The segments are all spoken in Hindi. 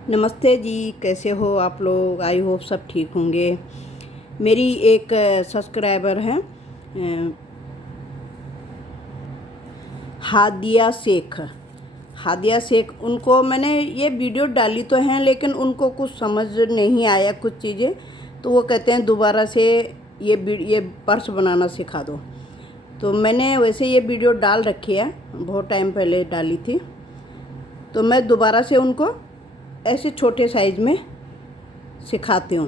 नमस्ते जी, कैसे हो आप लोग। आई होप सब ठीक होंगे। मेरी एक सब्सक्राइबर हैं हादिया शेख। हादिया शेख, उनको मैंने ये वीडियो डाली तो हैं लेकिन उनको कुछ समझ नहीं आया कुछ चीज़ें, तो वो कहते हैं दोबारा से ये पर्स बनाना सिखा दो। तो मैंने वैसे ये वीडियो डाल रखी है, बहुत टाइम पहले डाली थी। तो मैं दोबारा से उनको ऐसे छोटे साइज़ में सिखाती हूँ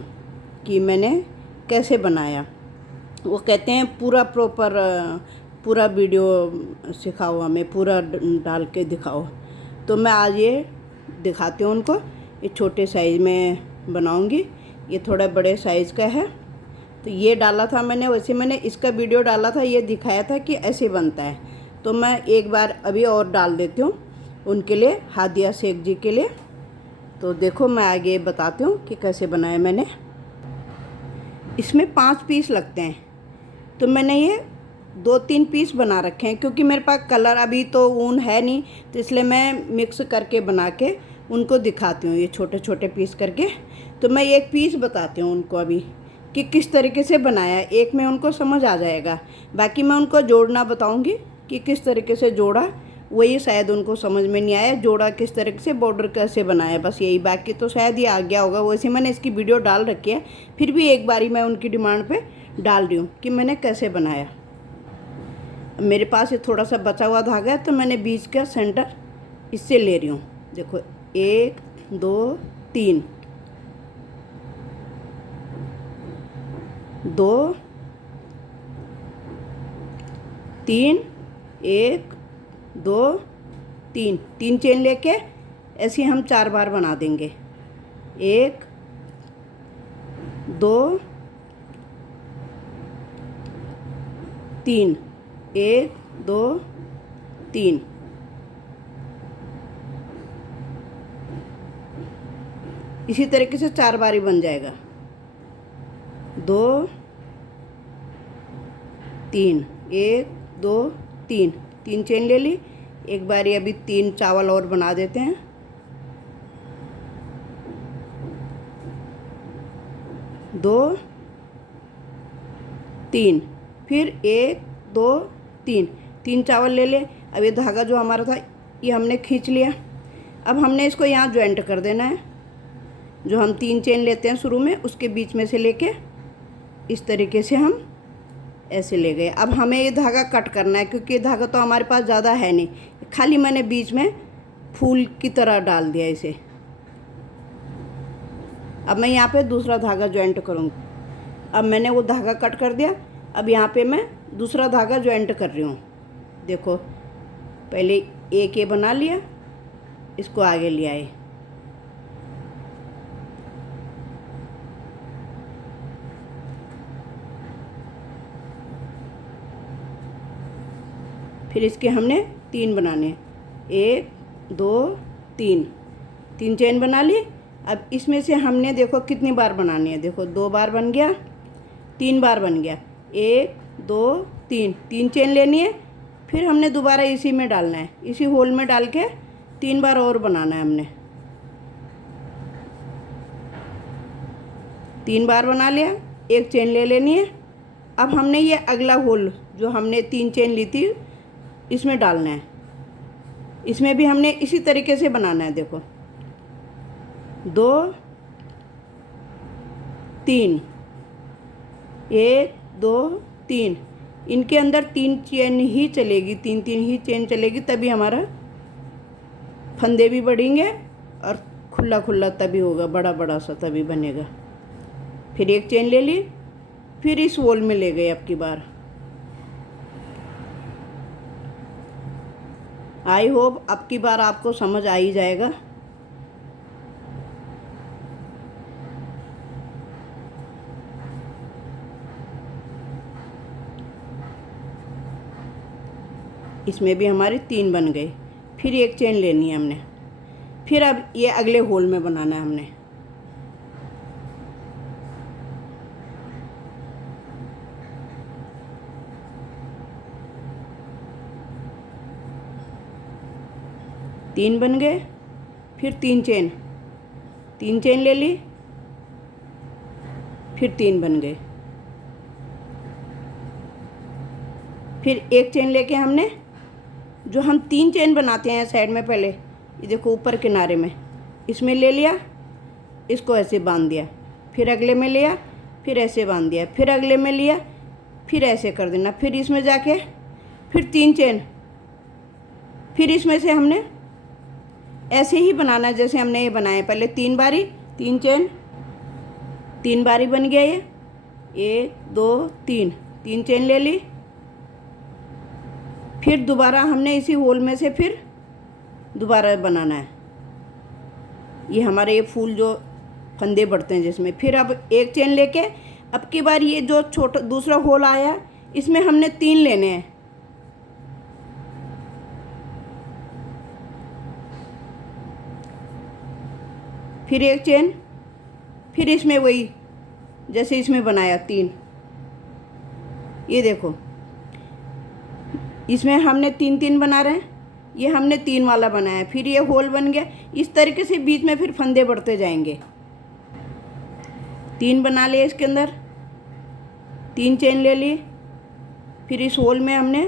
कि मैंने कैसे बनाया। वो कहते हैं पूरा प्रॉपर पूरा वीडियो सिखाओ, हमें पूरा डाल के दिखाओ। तो मैं आज ये दिखाती हूँ उनको। ये छोटे साइज़ में बनाऊँगी, ये थोड़ा बड़े साइज़ का है। तो ये डाला था मैंने, वैसे मैंने इसका वीडियो डाला था, ये दिखाया था कि ऐसे बनता है। तो मैं एक बार अभी और डाल देती हूँ उनके लिए, हादिया शेख जी के लिए। तो देखो मैं आगे बताती हूँ कि कैसे बनाया मैंने। इसमें 5 पीस लगते हैं, तो मैंने ये 2-3 पीस बना रखे हैं क्योंकि मेरे पास कलर अभी तो ऊन है नहीं, तो इसलिए मैं मिक्स करके बना के उनको दिखाती हूँ, ये छोटे छोटे पीस करके। तो मैं एक पीस बताती हूँ उनको अभी कि किस तरीके से बनाया है, एक में उनको समझ आ जाएगा। बाकी मैं उनको जोड़ना बताऊँगी कि किस तरीके से जोड़ा, वही शायद उनको समझ में नहीं आया, जोड़ा किस तरीके से, बॉर्डर कैसे बनाया, बस यही। बाकी तो शायद ये आ गया होगा, वैसे मैंने इसकी वीडियो डाल रखी है, फिर भी एक बारी मैं उनकी डिमांड पे डाल रही हूँ कि मैंने कैसे बनाया। मेरे पास ये थोड़ा सा बचा हुआ धागा है, तो मैंने बीच का सेंटर इससे ले रही हूँ। देखो 1 2 3, 2 3, 1 2 3, 3 चेन लेके ऐसे हम 4 बार बना देंगे। 1 2 3, 1 2 3। इसी तरीके से 4 बारी बन जाएगा। 2 3, 1 2 3, 3 चेन ले ली। एक बारी अभी 3 चावल और बना देते हैं। 2 3, फिर 1 2 3, 3 चावल ले ले। अब ये धागा जो हमारा था ये हमने खींच लिया। अब हमने इसको यहाँ ज्वाइंट कर देना है। जो हम 3 चेन लेते हैं शुरू में, उसके बीच में से लेके इस तरीके से हम ऐसे ले गए। अब हमें ये धागा कट करना है क्योंकि ये धागा तो हमारे पास ज़्यादा है नहीं, खाली मैंने बीच में फूल की तरह डाल दिया इसे। अब मैं यहाँ पे दूसरा धागा ज्वाइंट करूँगी। अब मैंने वो धागा कट कर दिया, अब यहाँ पे मैं दूसरा धागा ज्वाइंट कर रही हूँ। देखो पहले एक ये बना लिया, इसको आगे ले आए। फिर इसके हमने 3 बनाने, 1 2 3, 3 चेन बना ली। अब इसमें से हमने देखो कितनी बार बनानी है, देखो 2 बार बन गया, 3 बार बन गया, 1 2 3, 3 चेन लेनी है। फिर हमने दोबारा इसी में डालना है, इसी होल में डाल के 3 बार और बनाना है हमने। 3 बार बना लिया, एक चेन ले लेनी है। अब हमने ये अगला होल जो हमने 3 चेन ली थी इसमें डालना है। इसमें भी हमने इसी तरीके से बनाना है। देखो 2 3, 1 2 3, इनके अंदर 3 चेन ही चलेगी, 3 ही चेन चलेगी, तभी हमारा फंदे भी बढ़ेंगे और खुला खुला तभी होगा, बड़ा बड़ा सा तभी बनेगा। फिर एक चेन ले ली, फिर इस वॉल में ले गए। अब की बार आई होप अब की बार आपको समझ आ ही जाएगा। इसमें भी हमारे 3 बन गए। फिर एक चेन लेनी है हमने, फिर अब ये अगले होल में बनाना है हमने। तीन बन गए, फिर 3 चेन, 3 चेन ले ली, फिर 3 बन गए, फिर 1 चेन लेके हमने जो हम 3 चेन बनाते हैं साइड में, पहले ये देखो ऊपर किनारे में, इसमें ले लिया, इसको ऐसे बांध दिया, फिर अगले में लिया, फिर ऐसे बांध दिया, फिर अगले में लिया, फिर ऐसे कर देना, फिर इसमें जाके फिर 3 चेन, फिर इसमें से हमने ऐसे ही बनाना है जैसे हमने ये बनाए पहले। 3 बारी 3 चेन, 3 बारी बन गया ये, 1 2 3 चेन ले ली, फिर दोबारा हमने इसी होल में से फिर दोबारा बनाना है। ये हमारे ये फूल जो फंदे बढ़ते हैं जिसमें, फिर अब 1 चेन लेके अब की बार ये जो छोटा दूसरा होल आया इसमें हमने 3 लेने हैं, फिर 1 चेन, फिर इसमें वही जैसे इसमें बनाया 3, ये देखो इसमें हमने 3 3 बना रहे हैं, ये हमने 3 वाला बनाया, फिर ये होल बन गया। इस तरीके से बीच में फिर फंदे बढ़ते जाएंगे। 3 बना लिए इसके अंदर, 3 चेन ले ली, फिर इस होल में हमने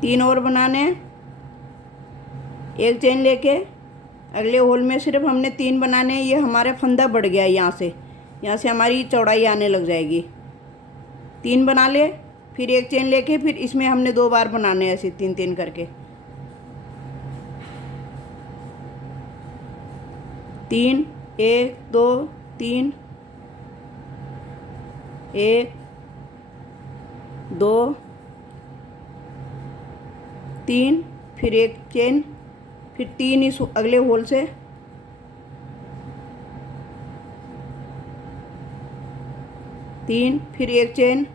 3 और बनाने हैं, 1 चेन लेके अगले होल में सिर्फ हमने 3 बनाने हैं। ये हमारा फंदा बढ़ गया, यहाँ से हमारी चौड़ाई आने लग जाएगी। 3 बना ले, फिर 1 चेन लेके फिर इसमें हमने 2 बार बनाने हैं ऐसे 3 3 करके। 3 1 2 3 1 2 3, फिर 1 चेन, फिर 3 इस अगले होल से, तीन, फिर 1 चेन,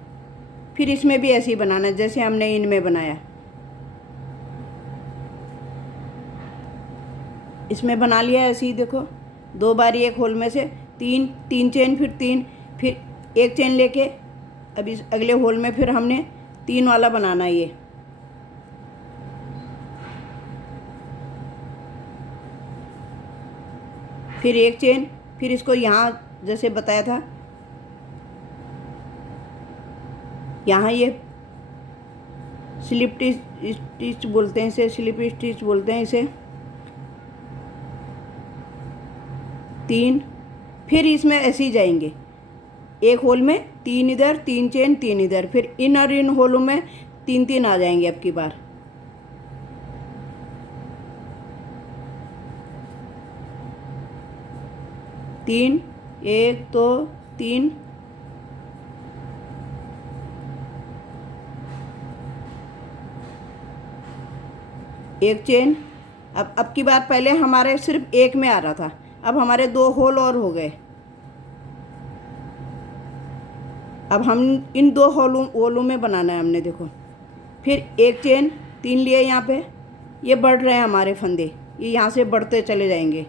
फिर इसमें भी ऐसे ही बनाना है जैसे हमने इनमें बनाया। इसमें बना लिया ऐसे ही, देखो 2 बारी एक होल में से 3 चेन, फिर 3, फिर 1 चेन लेके अब इस अगले होल में फिर हमने 3 वाला बनाना है। ये फिर 1 चेन, फिर इसको यहाँ जैसे बताया था, यहाँ ये स्लिप स्टिच बोलते हैं इसे, स्लिप स्टिच बोलते हैं इसे। 3, फिर इसमें ऐसे ही जाएंगे, एक होल में 3 इधर, 3 चेन, 3 इधर, फिर इन और इन होलों में 3 3 आ जाएंगे अब की बार। तीन, 1 2 3, एक चेन। अब की बार पहले हमारे सिर्फ 1 में आ रहा था, अब हमारे 2 होल और हो गए। अब हम इन 2 होलों में बनाना है हमने, देखो। फिर 1 चेन, 3 लिए यहाँ पे, ये बढ़ रहे हैं हमारे फंदे, ये यहाँ से बढ़ते चले जाएंगे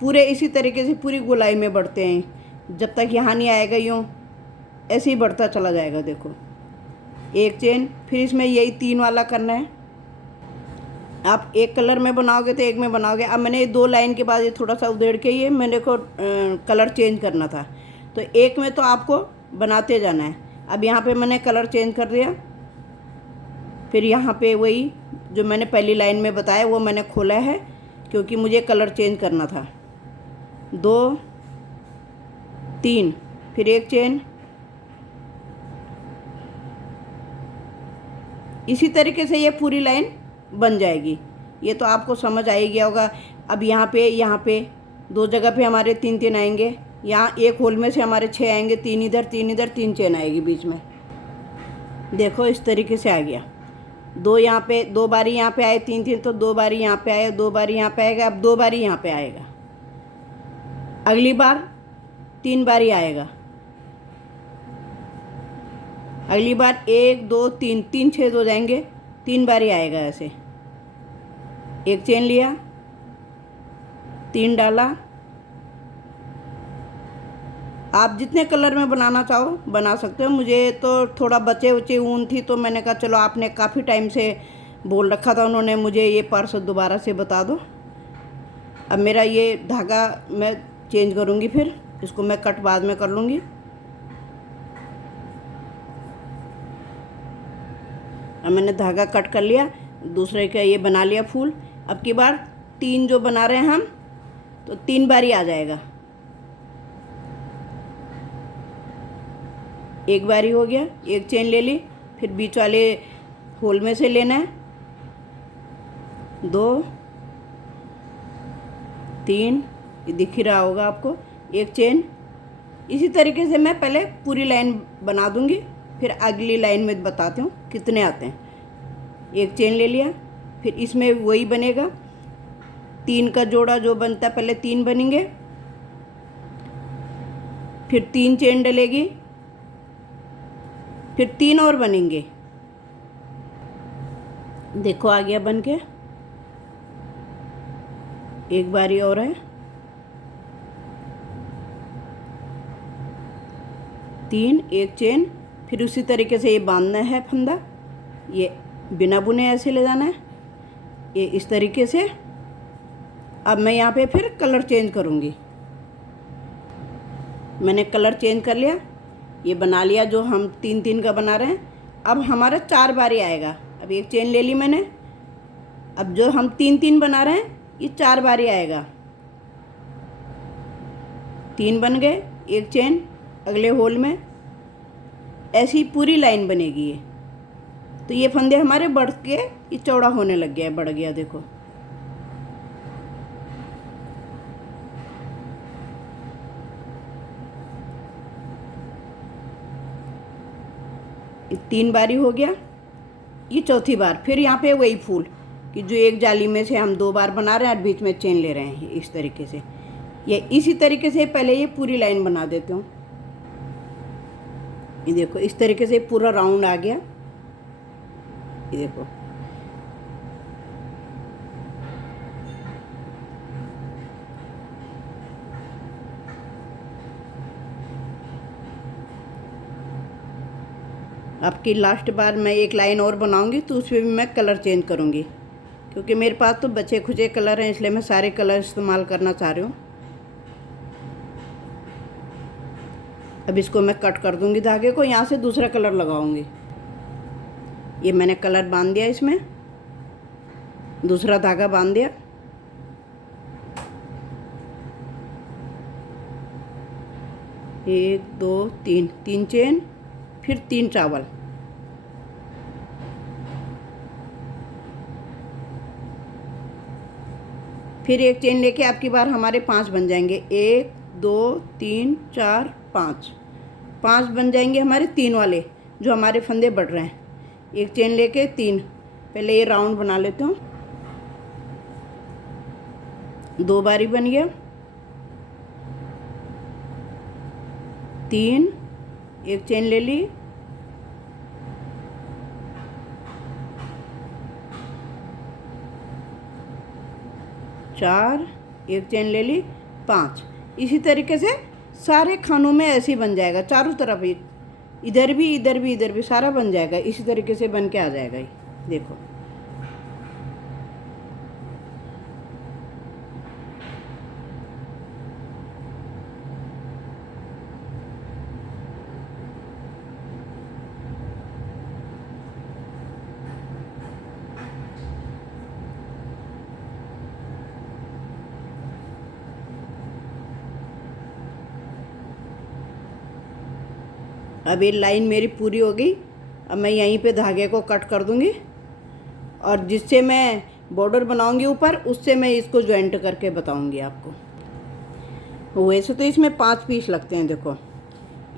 पूरे इसी तरीके से, पूरी गोलाई में बढ़ते हैं जब तक यहाँ नहीं आएगा, यूँ ऐसे ही बढ़ता चला जाएगा। देखो 1 चेन, फिर इसमें यही 3 वाला करना है। आप एक कलर में बनाओगे तो एक में बनाओगे। अब मैंने 2 लाइन के बाद ये थोड़ा सा उधेड़ के ये मैंने को कलर चेंज करना था, तो एक में तो आपको बनाते जाना है। अब यहाँ पे मैंने कलर चेंज कर दिया, फिर यहाँ पे वही जो मैंने पहली लाइन में बताया वो मैंने खोला है क्योंकि मुझे कलर चेंज करना था। 2 3, फिर 1 चेन, इसी तरीके से ये पूरी लाइन बन जाएगी। ये तो आपको समझ आ ही गया होगा। अब यहाँ पे 2 जगह पे हमारे 3 3 आएंगे, यहाँ एक होल में से हमारे 6 आएंगे, 3 इधर 3 इधर, 3 चेन आएगी बीच में। देखो इस तरीके से आ गया। 2 यहाँ पे, 2 बारी यहाँ पे आए 3 3, तो 2 बारी यहाँ पे आए, 2 बारी यहाँ पे आएगा, अब 2 बारी यहाँ पे आएगा, अगली बार 3 बारी आएगा, अगली बार 1 2 3, 3 छेद हो जाएंगे, 3 बारी आएगा ऐसे। 1 चेन लिया, 3 डाला। आप जितने कलर में बनाना चाहो बना सकते हो। मुझे तो थोड़ा बचे उचे ऊन थी तो मैंने कहा चलो, आपने काफ़ी टाइम से बोल रखा था उन्होंने मुझे ये पर्स दोबारा से बता दो। अब मेरा ये धागा मैं चेंज करूँगी, फिर इसको मैं कट बाद में कर लूँगी। अब मैंने धागा कट कर लिया, दूसरे का ये बना लिया फूल। अब की बार 3 जो बना रहे हैं हम, तो 3 बारी आ जाएगा। एक बारी हो गया, एक चेन ले ली, फिर बीच वाले होल में से लेना है 2 3, ये दिख ही रहा होगा आपको, एक चेन। इसी तरीके से मैं पहले पूरी लाइन बना दूंगी, फिर अगली लाइन में बताती हूँ कितने आते हैं। एक चेन ले लिया, फिर इसमें वही बनेगा 3 का जोड़ा जो बनता है, पहले 3 बनेंगे, फिर 3 चेन डलेगी, फिर 3 और बनेंगे। देखो आ गया बन के, एक बारी और है, 3, एक चेन, फिर उसी तरीके से ये बांधना है फंदा, ये बिना बुने ऐसे ले जाना है, ये इस तरीके से। अब मैं यहाँ पे फिर कलर चेंज करूँगी। मैंने कलर चेंज कर लिया, ये बना लिया जो हम 3-3 का बना रहे हैं। अब हमारा 4 बारी आएगा। अब एक चेन ले ली मैंने, अब जो हम 3-3 बना रहे हैं ये 4 बारी आएगा। 3 बन गए, एक चेन अगले होल में, ऐसी पूरी लाइन बनेगी ये। तो ये फंदे हमारे बढ़ के ये चौड़ा होने लग गया है, बढ़ गया देखो। ये 3 बारी हो गया, ये चौथी बार। फिर यहाँ पे वही फूल कि जो एक जाली में से हम 2 बार बना रहे हैं और बीच में चेन ले रहे हैं, इस तरीके से। ये इसी तरीके से पहले ये पूरी लाइन बना देते हूँ। ये देखो इस तरीके से पूरा राउंड आ गया, ये देखो। आपकी लास्ट बार मैं एक लाइन और बनाऊंगी, तो उसमें भी मैं कलर चेंज करूंगी, क्योंकि मेरे पास तो बचे खुचे कलर हैं, इसलिए मैं सारे कलर इस्तेमाल करना चाह रही हूँ। अब इसको मैं कट कर दूंगी धागे को, यहाँ से दूसरा कलर लगाऊंगी। ये मैंने कलर बांध दिया, इसमें दूसरा धागा बांध दिया। एक, दो, तीन, 3 चेन, फिर 3 चावल। फिर एक चेन लेके आपकी बार हमारे 5 बन जाएंगे। 1, 2, 3, 4, 5 बन जाएंगे हमारे 3 वाले जो हमारे फंदे बढ़ रहे हैं। एक चेन लेके 3, पहले ये राउंड बना लेते हूँ। 2 बारी बन गया, 3, एक चेन ले ली, 4, एक चेन ले ली, 5। इसी तरीके से सारे खानों में ऐसे ही बन जाएगा, चारों तरफ ही, इधर भी इधर भी इधर भी सारा बन जाएगा। इसी तरीके से बन के आ जाएगा ये, देखो। अब ये लाइन मेरी पूरी हो गई। अब मैं यहीं पे धागे को कट कर दूंगी, और जिससे मैं बॉर्डर बनाऊंगी ऊपर, उससे मैं इसको ज्वाइंट करके बताऊंगी आपको। वैसे तो इसमें 5 पीस लगते हैं, देखो।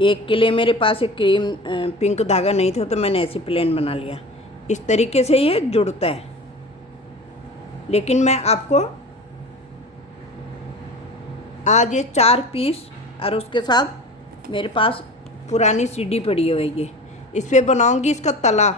एक के लिए मेरे पास एक क्रीम पिंक धागा नहीं था, तो मैंने ऐसे प्लेन बना लिया। इस तरीके से ये जुड़ता है। लेकिन मैं आपको आज ये 4 पीस, और उसके साथ मेरे पास पुरानी सीढ़ी पड़ी है ये, इस पर बनाऊंगी। इसका तला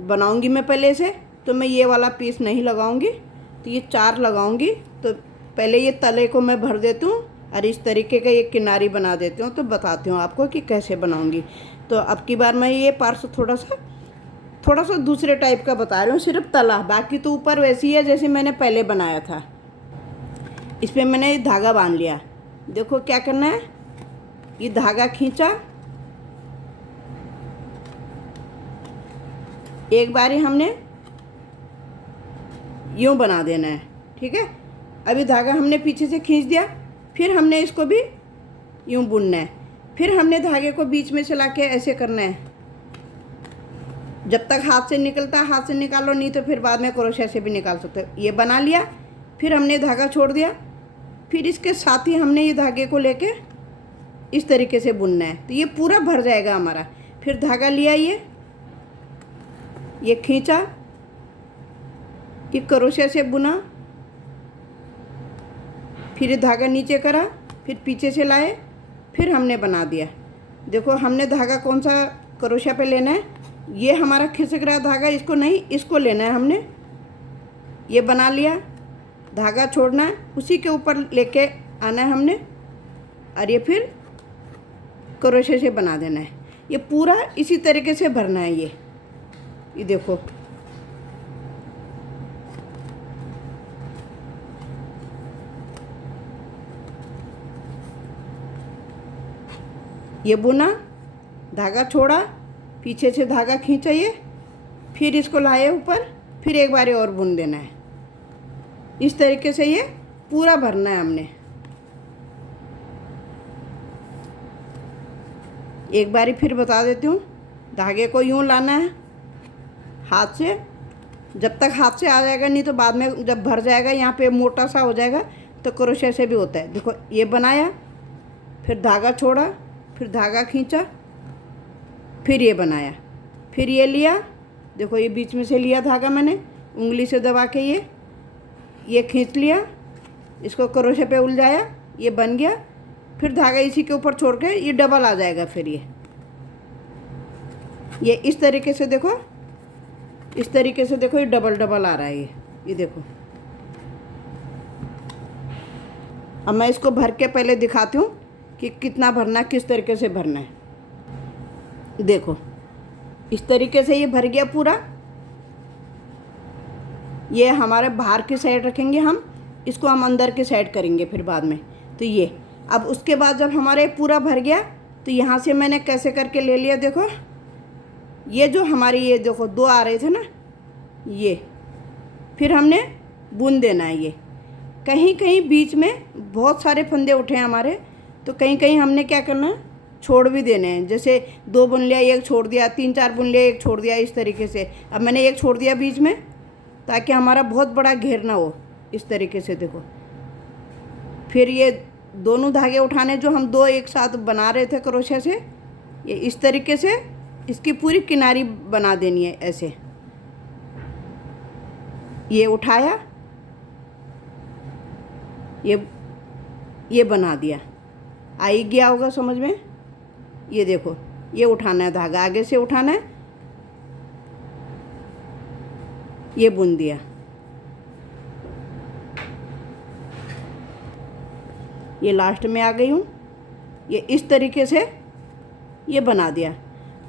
बनाऊंगी मैं पहले से, तो मैं ये वाला पीस नहीं लगाऊंगी, तो ये 4 लगाऊंगी। तो पहले ये तले को मैं भर देती हूँ, और इस तरीके का एक किनारी बना देती हूँ। तो बताती हूँ आपको कि कैसे बनाऊंगी। तो अब की बार मैं ये पार्स थोड़ा सा दूसरे टाइप का बता रही हूँ, सिर्फ तला, बाकी तो ऊपर वैसी है जैसे मैंने पहले बनाया था। इस पर मैंने धागा बांध लिया। देखो क्या करना है, ये धागा खींचा, एक बारी हमने यूँ बना देना है, ठीक है। अभी धागा हमने पीछे से खींच दिया, फिर हमने इसको भी यूँ बुनना है, फिर हमने धागे को बीच में से लाके ऐसे करना है। जब तक हाथ से निकलता है हाथ से निकालो, नहीं तो फिर बाद में क्रोशे से भी निकाल सकते हो। ये बना लिया, फिर हमने धागा छोड़ दिया, फिर इसके साथ ही हमने ये धागे को लेके इस तरीके से बुनना है, तो ये पूरा भर जाएगा हमारा। फिर धागा लिया, ये खींचा, ये क्रोशे से बुना, फिर ये धागा नीचे करा, फिर पीछे से लाए, फिर हमने बना दिया। देखो हमने धागा कौन सा क्रोशे पे लेना है, ये हमारा खिसक रहा धागा, इसको नहीं, इसको लेना है हमने। ये बना लिया, धागा छोड़ना है, उसी के ऊपर लेके आना है हमने, और ये फिर क्रोशे से बना देना है। ये पूरा इसी तरीके से भरना है। ये देखो, ये बुना, धागा छोड़ा, पीछे से धागा खींचा, ये फिर इसको लाए ऊपर, फिर एक बारी और बुन देना है। इस तरीके से ये पूरा भरना है हमने। एक बारी फिर बता देती हूँ, धागे को यूँ लाना है हाथ से, जब तक हाथ से आ जाएगा, नहीं तो बाद में जब भर जाएगा यहाँ पे मोटा सा हो जाएगा, तो क्रोशे से भी होता है। देखो ये बनाया, फिर धागा छोड़ा, फिर धागा खींचा, फिर ये बनाया, फिर ये लिया, देखो ये बीच में से लिया धागा मैंने, उंगली से दबा के ये खींच लिया, इसको क्रोशे पे उलझाया, ये बन गया, फिर धागा इसी के ऊपर छोड़ के ये डबल आ जाएगा। फिर ये इस तरीके से देखो, इस तरीके से देखो, ये डबल डबल आ रहा है। ये देखो, अब मैं इसको भर के पहले दिखाती हूँ कि कितना भरना है, किस तरीके से भरना है। देखो इस तरीके से ये भर गया पूरा। ये हमारे बाहर की साइड रखेंगे हम, इसको हम अंदर की साइड करेंगे फिर बाद में। तो ये अब उसके बाद जब हमारे पूरा भर गया, तो यहाँ से मैंने कैसे करके ले लिया। देखो ये जो हमारी, ये देखो दो आ रहे थे ना, ये फिर हमने बुन देना है। ये कहीं कहीं बीच में बहुत सारे फंदे उठे हैं हमारे, तो कहीं कहीं हमने क्या करना है, छोड़ भी देने हैं। जैसे दो बुन लिया, एक छोड़ दिया, तीन चार बुन लिया, एक छोड़ दिया, इस तरीके से। अब मैंने एक छोड़ दिया बीच में, ताकि हमारा बहुत बड़ा घेर ना हो। इस तरीके से देखो, फिर ये दोनों धागे उठाने जो हम दो एक साथ बना रहे थे क्रोशे से, ये इस तरीके से इसकी पूरी किनारी बना देनी है। ऐसे ये उठाया, ये बना दिया। आ ही गया होगा समझ में। ये देखो, ये उठाना है धागा, आगे से उठाना है, ये बुन दिया। ये लास्ट में आ गई हूँ, ये इस तरीके से ये बना दिया।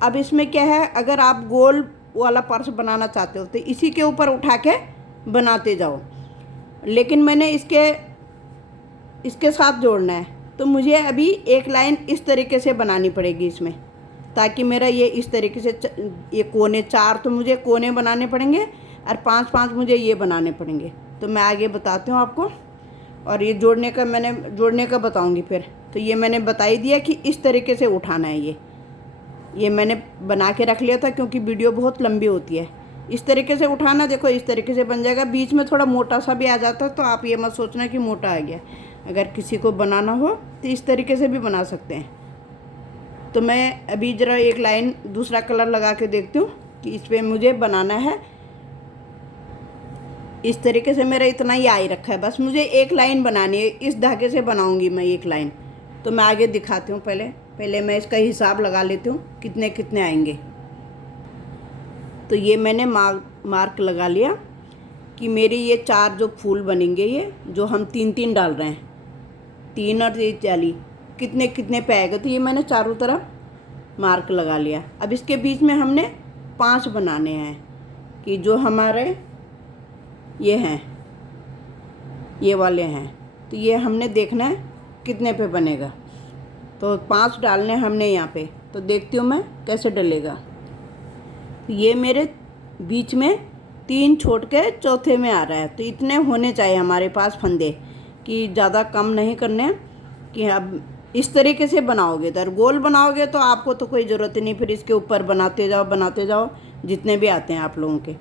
अब इसमें क्या है, अगर आप गोल वाला पर्स बनाना चाहते हो तो इसी के ऊपर उठा के बनाते जाओ, लेकिन मैंने इसके साथ जोड़ना है, तो मुझे अभी एक लाइन इस तरीके से बनानी पड़ेगी इसमें, ताकि मेरा ये इस तरीके से ये कोने, चार तो मुझे कोने बनाने पड़ेंगे और पांच पांच मुझे ये बनाने पड़ेंगे। तो मैं आगे बताती हूँ आपको, और ये जोड़ने का बताऊँगी फिर। तो ये मैंने बता ही दिया कि इस तरीके से उठाना है। ये मैंने बना के रख लिया था, क्योंकि वीडियो बहुत लंबी होती है। इस तरीके से उठाना, देखो इस तरीके से बन जाएगा। बीच में थोड़ा मोटा सा भी आ जाता है, तो आप ये मत सोचना कि मोटा आ गया। अगर किसी को बनाना हो तो इस तरीके से भी बना सकते हैं। तो मैं अभी ज़रा एक लाइन दूसरा कलर लगा के देखती हूँ कि इस पर मुझे बनाना है। इस तरीके से मेरा इतना ही आ ही रखा है, बस मुझे एक लाइन बनानी है। इस धागे से बनाऊंगी मैं एक लाइन। तो मैं आगे दिखाती हूँ। पहले मैं इसका हिसाब लगा लेती हूँ कितने कितने आएंगे। तो ये मैंने मार्क लगा लिया कि मेरी ये चार जो फूल बनेंगे, ये जो हम तीन तीन डाल रहे हैं, 3 और 40 कितने कितने पे आएगा। तो ये मैंने चारों तरफ मार्क लगा लिया। अब इसके बीच में हमने 5 बनाने हैं, कि जो हमारे ये हैं, ये वाले हैं। तो ये हमने देखना है कितने पे बनेगा। तो 5 डालने हमने यहाँ पे, तो देखती हूँ मैं कैसे डलेगा। ये मेरे बीच में 3 छोड़ के चौथे में आ रहा है। तो इतने होने चाहिए हमारे पास फंदे, कि ज़्यादा कम नहीं करने, कि अब इस तरीके से बनाओगे। इधर गोल बनाओगे तो आपको तो कोई ज़रूरत नहीं, फिर इसके ऊपर बनाते जाओ जितने भी आते हैं आप लोगों के।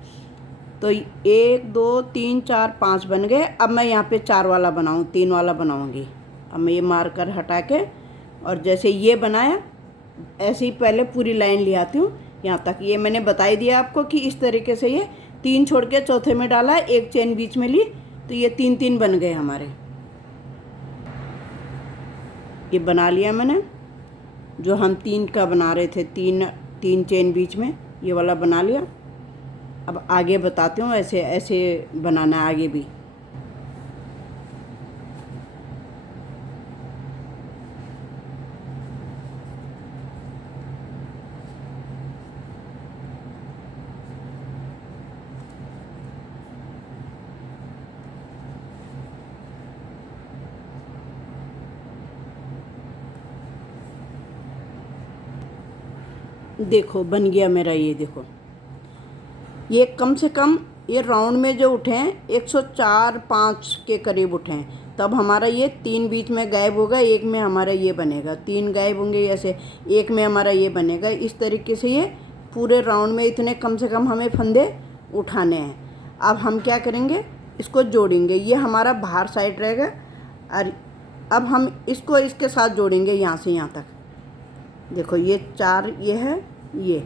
तो 1 2 3 4 5 बन गए। अब मैं यहाँ पे 4 वाला बनाऊँ, 3 वाला बनाऊँगी। अब मैं ये मार्कर हटा के, और जैसे ये बनाया ऐसे ही पहले पूरी लाइन ले आती हूँ यहाँ तक। ये मैंने बता ही दिया आपको कि इस तरीके से ये 3 छोड़ के चौथे में डाला, 1 चेन बीच में ली, तो ये 3 बन गए हमारे। ये बना लिया मैंने, जो हम 3 का बना रहे थे, 3 चेन बीच में, ये वाला बना लिया। अब आगे बताती हूँ ऐसे ऐसे बनाना है आगे भी। देखो बन गया मेरा, ये देखो, ये कम से कम ये राउंड में जो उठे हैं 104-5 के करीब उठे हैं। तब हमारा ये 3 बीच में गायब होगा, 1 में हमारा ये बनेगा, 3 गायब होंगे ऐसे, 1 में हमारा ये बनेगा। इस तरीके से ये पूरे राउंड में इतने कम से कम हमें फंदे उठाने हैं। अब हम क्या करेंगे, इसको जोड़ेंगे। ये हमारा बाहर साइड रहेगा, और अब हम इसको इसके साथ जोड़ेंगे यहाँ से यहाँ तक। देखो ये 4 ये है, ये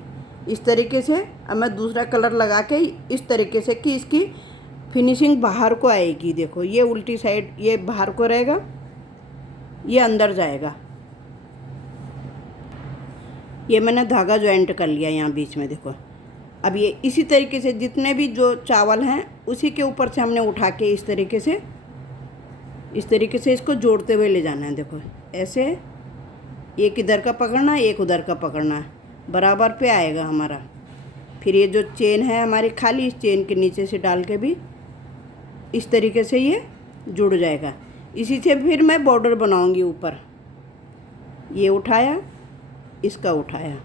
इस तरीके से। अब मैं दूसरा कलर लगा के इस तरीके से कि इसकी फिनिशिंग बाहर को आएगी। देखो ये उल्टी साइड, ये बाहर को रहेगा, ये अंदर जाएगा। ये मैंने धागा ज्वाइंट कर लिया यहाँ बीच में, देखो। अब ये इसी तरीके से जितने भी जो चावल हैं उसी के ऊपर से हमने उठा के इस तरीके से इसको जोड़ते हुए ले जाना है। देखो ऐसे, एक इधर का पकड़ना है, एक उधर का पकड़ना है, बराबर पे आएगा हमारा। फिर ये जो चेन है हमारी खाली, इस चेन के नीचे से डाल के भी इस तरीके से ये जुड़ जाएगा। इसी से फिर मैं बॉर्डर बनाऊंगी ऊपर। ये उठाया, इसका उठाया,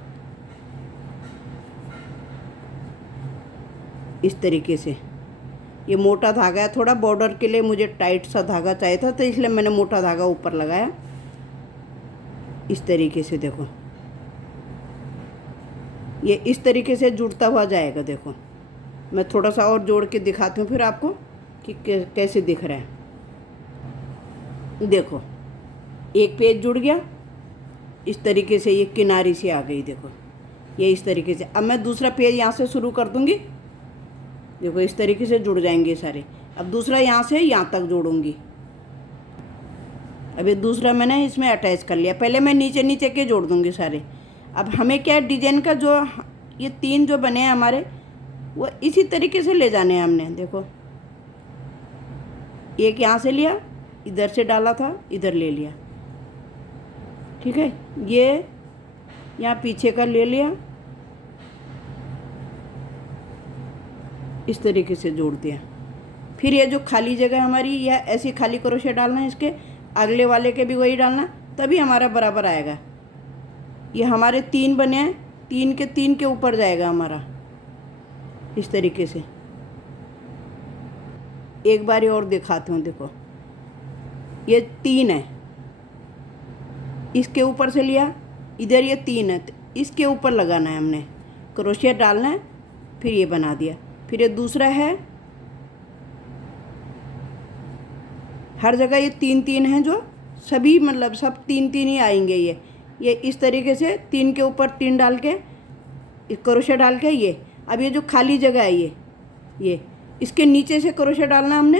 इस तरीके से। ये मोटा धागा है, थोड़ा बॉर्डर के लिए मुझे टाइट सा धागा चाहिए था, तो इसलिए मैंने मोटा धागा ऊपर लगाया इस तरीके से। देखो ये इस तरीके से जुड़ता हुआ जाएगा। देखो मैं थोड़ा सा और जोड़ के दिखाती हूँ फिर आपको कि कैसे दिख रहा है। देखो एक पेज जुड़ गया इस तरीके से, ये किनारी से आ गई। देखो ये इस तरीके से। अब मैं दूसरा पेज यहाँ से शुरू कर दूँगी। देखो इस तरीके से जुड़ जाएंगे सारे। अब दूसरा यहाँ से यहाँ तक जोड़ूंगी। अब ये दूसरा मैंने इसमें अटैच कर लिया। पहले मैं नीचे नीचे के जोड़ दूंगी सारे। अब हमें क्या डिजाइन का जो ये 3 जो बने हैं हमारे, वो इसी तरीके से ले जाने हैं हमने। देखो एक यहाँ से लिया, इधर से डाला था, इधर ले लिया, ठीक है। ये यहाँ पीछे का ले लिया, इस तरीके से जोड़ दिया। फिर ये जो खाली जगह हमारी, यह ऐसी खाली क्रोशे डालना है, इसके अगले वाले के भी वही डालना, तभी हमारा बराबर आएगा। ये हमारे 3 बने हैं, 3 के ऊपर जाएगा हमारा इस तरीके से। एक बार और दिखाती हूँ। देखो ये 3 है, इसके ऊपर से लिया, इधर ये 3 है, तो इसके ऊपर लगाना है हमने, क्रोशिया डालना है, फिर ये बना दिया। फिर ये दूसरा है, हर जगह ये 3 हैं, जो सभी मतलब सब 3 ही आएंगे। ये इस तरीके से 3 के ऊपर 3 डाल के क्रोशिया डाल के ये। अब ये जो खाली जगह है ये इसके नीचे से क्रोशिया डालना हमने,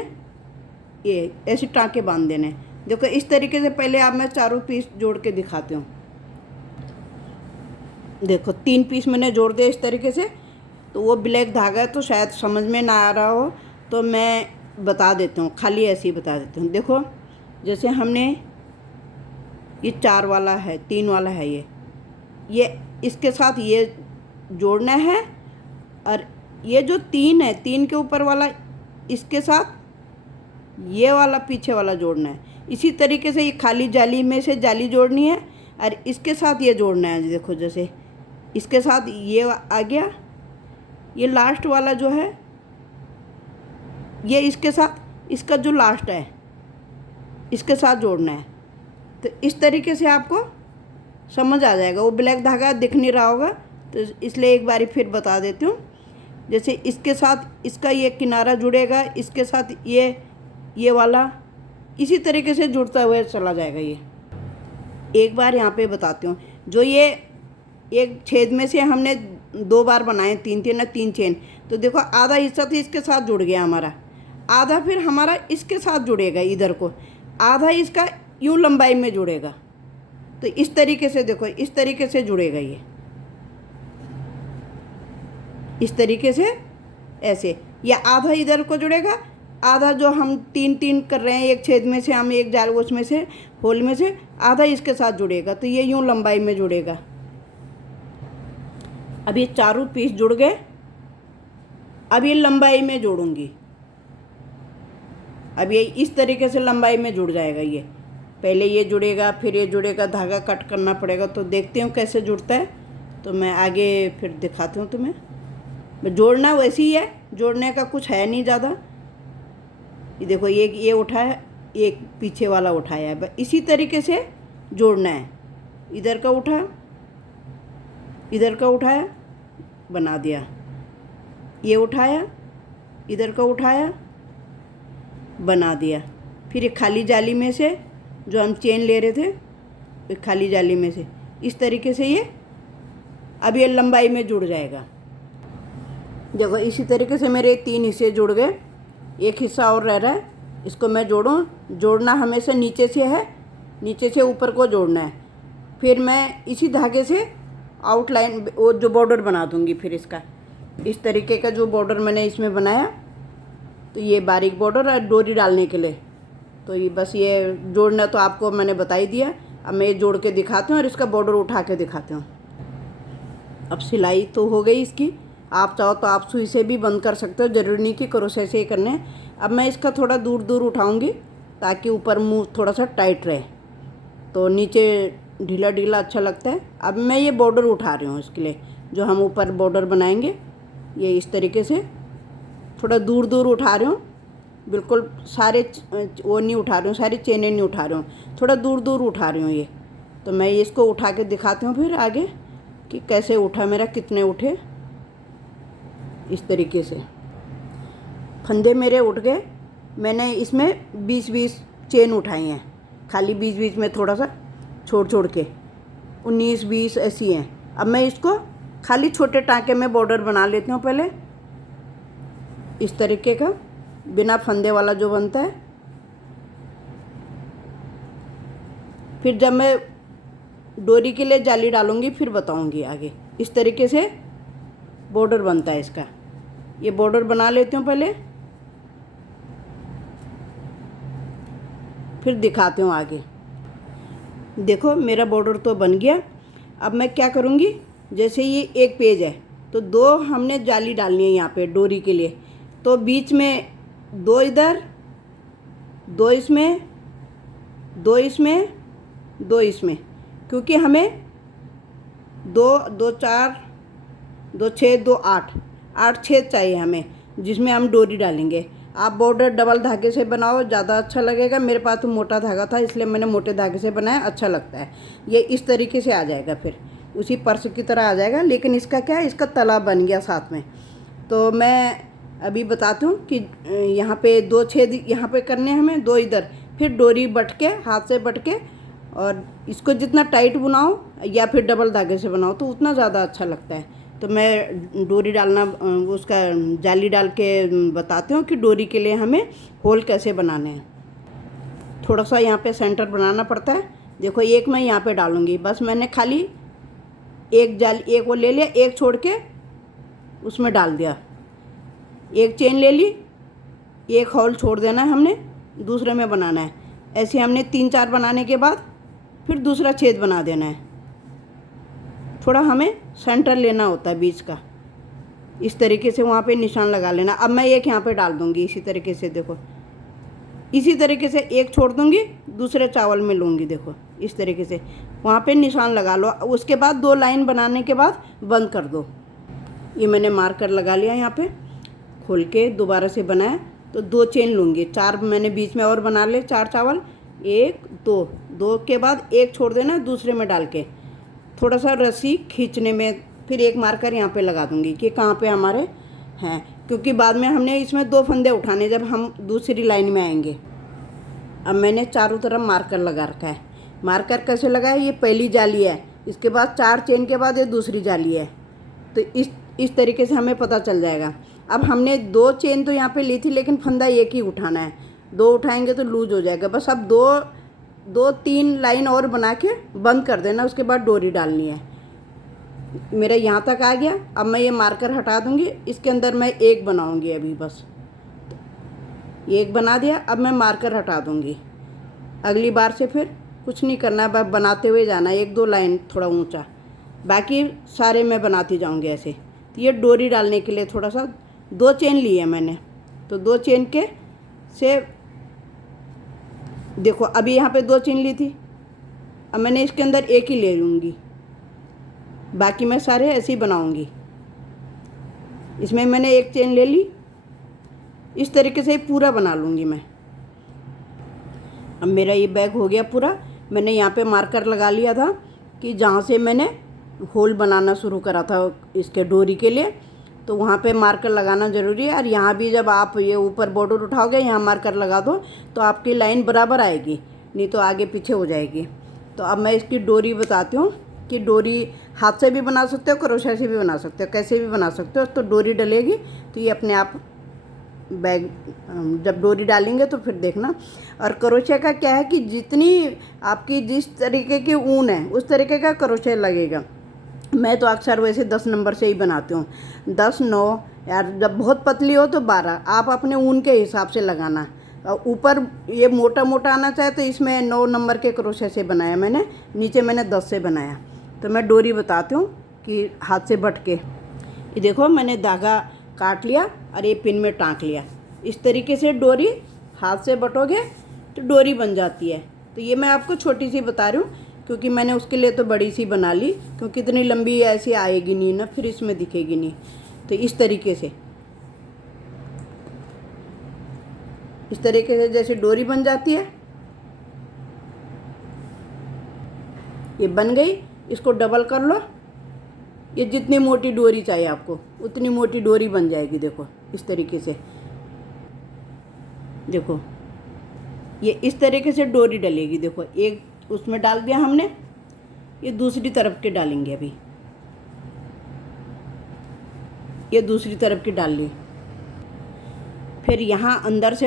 ये ऐसे टाँके बांध देने। देखो इस तरीके से पहले आप मैं चारों पीस जोड़ के दिखाती हूँ। देखो 3 पीस मैंने जोड़ दिया इस तरीके से। तो वो ब्लैक धागा है तो शायद समझ में ना आ रहा हो, तो मैं बता देता हूँ, खाली ऐसे ही बता देता हूँ। देखो जैसे हमने ये 4 वाला है, 3 वाला है, ये इसके साथ ये जोड़ना है, और ये जो 3 है, 3 के ऊपर वाला इसके साथ ये वाला पीछे वाला जोड़ना है। इसी तरीके से ये खाली जाली में से जाली जोड़नी है और इसके साथ ये जोड़ना है। देखो जैसे इसके साथ ये आ गया, ये लास्ट वाला जो है ये इसके साथ, इसका जो लास्ट है इसके साथ जोड़ना है। तो इस तरीके से आपको समझ आ जाएगा। वो ब्लैक धागा दिख नहीं रहा होगा तो इसलिए एक बारी फिर बता देती हूँ। जैसे इसके साथ इसका ये किनारा जुड़ेगा, इसके साथ ये वाला इसी तरीके से जुड़ता हुआ चला जाएगा। ये एक बार यहाँ पे बताती हूँ। जो ये एक छेद में से हमने 2 बार बनाए, 3 चेन, तो देखो आधा हिस्सा तो इसके साथ जुड़ गया हमारा, आधा फिर हमारा इसके साथ जुड़ेगा इधर को, आधा इसका यूँ लंबाई में जुड़ेगा। तो इस तरीके से देखो, इस तरीके से जुड़ेगा ये, इस तरीके से ऐसे। या आधा इधर को जुड़ेगा, आधा जो हम 3 कर रहे हैं एक छेद में से, हम एक जाल उसमें से होल में से आधा इसके साथ जुड़ेगा। तो ये यूँ लंबाई में जुड़ेगा। अब ये चारों पीस जुड़ गए। अब ये लंबाई में जोड़ूंगी। अब ये इस तरीके से लंबाई में जुड़ जाएगा। ये पहले ये जुड़ेगा, फिर ये जुड़ेगा, धागा कट करना पड़ेगा। तो देखते हूँ कैसे जुड़ता है, तो मैं आगे फिर दिखाती हूँ तुम्हें। जोड़ना वैसे ही है, जोड़ने का कुछ है नहीं ज़्यादा। ये देखो ये उठाया, एक पीछे वाला उठाया है, बस इसी तरीके से जोड़ना है। इधर का उठा, इधर का उठाया, बना दिया। ये उठाया, इधर का उठाया, बना दिया। फिर एक खाली जाली में से जो हम चेन ले रहे थे, एक खाली जाली में से इस तरीके से ये अब ये लंबाई में जुड़ जाएगा। देखो इसी तरीके से मेरे 3 हिस्से जुड़ गए, एक हिस्सा और रह रहा है, इसको मैं जोड़ूं। जोड़ना हमेशा नीचे से है, नीचे से ऊपर को जोड़ना है। फिर मैं इसी धागे से आउटलाइन वो जो बॉर्डर बना दूंगी। फिर इसका इस तरीके का जो बॉर्डर मैंने इसमें बनाया, तो ये बारीक बॉर्डर और डोरी डालने के लिए। तो ये बस ये जोड़ना तो आपको मैंने बता ही दिया। अब मैं ये जोड़ के दिखाती हूँ और इसका बॉर्डर उठा के दिखाती हूँ। अब सिलाई तो हो गई इसकी। आप चाहो तो आप सुई से भी बंद कर सकते हो, ज़रूरी नहीं कि क्रोशे से ही करने हैं। अब मैं इसका थोड़ा दूर दूर उठाऊँगी ताकि ऊपर मुँह थोड़ा सा टाइट रहे, तो नीचे ढीला ढीला अच्छा लगता है। अब मैं ये बॉर्डर उठा रही हूँ इसके लिए, जो हम ऊपर बॉर्डर बनाएंगे। ये इस तरीके से थोड़ा दूर दूर उठा रही हूँ, बिल्कुल सारे वो नहीं उठा रही हूँ, सारी चेनें नहीं उठा रही हूँ, थोड़ा दूर दूर उठा रही हूँ ये। तो मैं इसको उठा के दिखाती हूँ फिर आगे कि कैसे उठा मेरा, कितने उठे। इस तरीके से फंदे मेरे उठ गए। मैंने इसमें 20-20 चेन उठाई हैं, खाली 20-20 में थोड़ा सा छोड़ छोड़ के 19-20 ऐसी हैं। अब मैं इसको खाली छोटे टाँके में बॉर्डर बना लेती हूँ पहले, इस तरीके का बिना फंदे वाला जो बनता है। फिर जब मैं डोरी के लिए जाली डालूंगी फिर बताऊंगी आगे। इस तरीके से बॉर्डर बनता है इसका। ये बॉर्डर बना लेती हूँ पहले, फिर दिखाती हूँ आगे। देखो मेरा बॉर्डर तो बन गया। अब मैं क्या करूँगी, जैसे ये एक पेज है तो 2 हमने जाली डालनी है यहाँ पे डोरी के लिए। तो बीच में 2 इधर, 2 इसमें, 2 इसमें, 2 इसमें, क्योंकि हमें 2 2 4 2 6 2 8 छेद चाहिए हमें, जिसमें हम डोरी डालेंगे। आप बॉर्डर डबल धागे से बनाओ, ज़्यादा अच्छा लगेगा। मेरे पास तो मोटा धागा था इसलिए मैंने मोटे धागे से बनाया, अच्छा लगता है। ये इस तरीके से आ जाएगा, फिर उसी पर्स की तरह आ जाएगा। लेकिन इसका क्या है, इसका तला बन गया साथ में। तो मैं अभी बताती हूँ कि यहाँ पे 2 छेद यहाँ पे करने हैं हमें, 2 इधर, फिर डोरी बट के हाथ से बट के, और इसको जितना टाइट बनाओ या फिर डबल धागे से बनाओ तो उतना ज़्यादा अच्छा लगता है। तो मैं डोरी डालना उसका जाली डाल के बताती हूँ कि डोरी के लिए हमें होल कैसे बनाने हैं। थोड़ा सा यहाँ पे सेंटर बनाना पड़ता है। देखो एक मैं यहाँ पे डालूँगी, बस मैंने खाली एक जाली, एक वो ले लिया, एक छोड़ के उसमें डाल दिया, एक चेन ले ली, एक होल छोड़ देना है हमने, दूसरे में बनाना है। ऐसे हमने 3-4 बनाने के बाद फिर दूसरा छेद बना देना है। थोड़ा हमें सेंटर लेना होता है बीच का, इस तरीके से वहाँ पे निशान लगा लेना। अब मैं एक यहाँ पे डाल दूँगी इसी तरीके से। देखो इसी तरीके से एक छोड़ दूँगी, दूसरे चावल में लूँगी। देखो इस तरीके से वहाँ पे निशान लगा लो। उसके बाद 2 लाइन बनाने के बाद बंद कर दो। ये मैंने मार्कर लगा लिया, यहाँ पे खोल के दोबारा से बनाया तो 2 चेन लूँगी। 4 मैंने बीच में और बना ले, 4 चावल, 1 2, 2 के बाद एक छोड़ देना दूसरे में डाल के, थोड़ा सा रस्सी खींचने में फिर एक मार्कर यहाँ पे लगा दूँगी कि कहाँ पे हमारे हैं, क्योंकि बाद में हमने इसमें 2 फंदे उठाने जब हम दूसरी लाइन में आएंगे। अब मैंने चारों तरफ मार्कर लगा रखा है। मार्कर कैसे लगा है, ये पहली जाली है, इसके बाद 4 चेन के बाद ये दूसरी जाली है। तो इस तरीके से हमें पता चल जाएगा। अब हमने 2 चेन तो यहाँ पे ली थी, लेकिन फंदा एक ही उठाना है, 2 उठाएंगे तो लूज हो जाएगा। बस अब 2-3 लाइन और बना के बंद कर देना, उसके बाद डोरी डालनी है। मेरा यहाँ तक आ गया। अब मैं ये मार्कर हटा दूँगी, इसके अंदर मैं एक बनाऊँगी अभी, बस एक बना दिया। अब मैं मार्कर हटा दूँगी। अगली बार से फिर कुछ नहीं करना, बस बनाते हुए जाना, 1-2 लाइन थोड़ा ऊंचा, बाकी सारे मैं बनाती जाऊँगी ऐसे। तो ये डोरी डालने के लिए थोड़ा सा 2 चेन ली है मैंने, तो 2 चेन के से देखो अभी यहाँ पे 2 चेन ली थी, अब मैंने इसके अंदर एक ही ले लूँगी, बाकी मैं सारे ऐसे ही बनाऊँगी। इसमें मैंने एक चेन ले ली, इस तरीके से पूरा बना लूँगी मैं। अब मेरा ये बैग हो गया पूरा। मैंने यहाँ पे मार्कर लगा लिया था कि जहाँ से मैंने होल बनाना शुरू करा था इसके डोरी के लिए, तो वहाँ पे मार्कर लगाना ज़रूरी है। और यहाँ भी जब आप ये ऊपर बॉर्डर उठाओगे, यहाँ मार्कर लगा दो तो आपकी लाइन बराबर आएगी, नहीं तो आगे पीछे हो जाएगी। तो अब मैं इसकी डोरी बताती हूँ कि डोरी हाथ से भी बना सकते हो, क्रोशे से भी बना सकते हो, कैसे भी बना सकते हो। तो डोरी डलेगी तो ये अपने आप बैग, जब डोरी डालेंगे तो फिर देखना। और क्रोशे का क्या है कि जितनी आपकी जिस तरीके की ऊन है उस तरीके का क्रोशे लगेगा। मैं तो अक्सर वैसे 10 नंबर से ही बनाती हूँ, 10, 9, यार जब बहुत पतली हो तो 12, आप अपने ऊन के हिसाब से लगाना। और ऊपर ये मोटा मोटा आना चाहे तो इसमें 9 नंबर के क्रोशे से बनाया मैंने, नीचे मैंने 10 से बनाया। तो मैं डोरी बताती हूँ कि हाथ से बट के, ये देखो मैंने धागा काट लिया और ये पिन में टाँक लिया। इस तरीके से डोरी हाथ से बटोगे तो डोरी बन जाती है। तो ये मैं आपको छोटी सी बता रही हूँ, क्योंकि मैंने उसके लिए तो बड़ी सी बना ली, क्योंकि इतनी लंबी ऐसी आएगी नहीं ना, फिर इसमें दिखेगी नहीं। तो इस तरीके से जैसे डोरी बन जाती है, ये बन गई। इसको डबल कर लो, ये जितनी मोटी डोरी चाहिए आपको उतनी मोटी डोरी बन जाएगी। देखो इस तरीके से, देखो ये इस तरीके से डोरी डलेगी। देखो एक उसमें डाल दिया हमने, ये दूसरी तरफ के डालेंगे। अभी ये दूसरी तरफ की डाल ली, फिर यहाँ अंदर से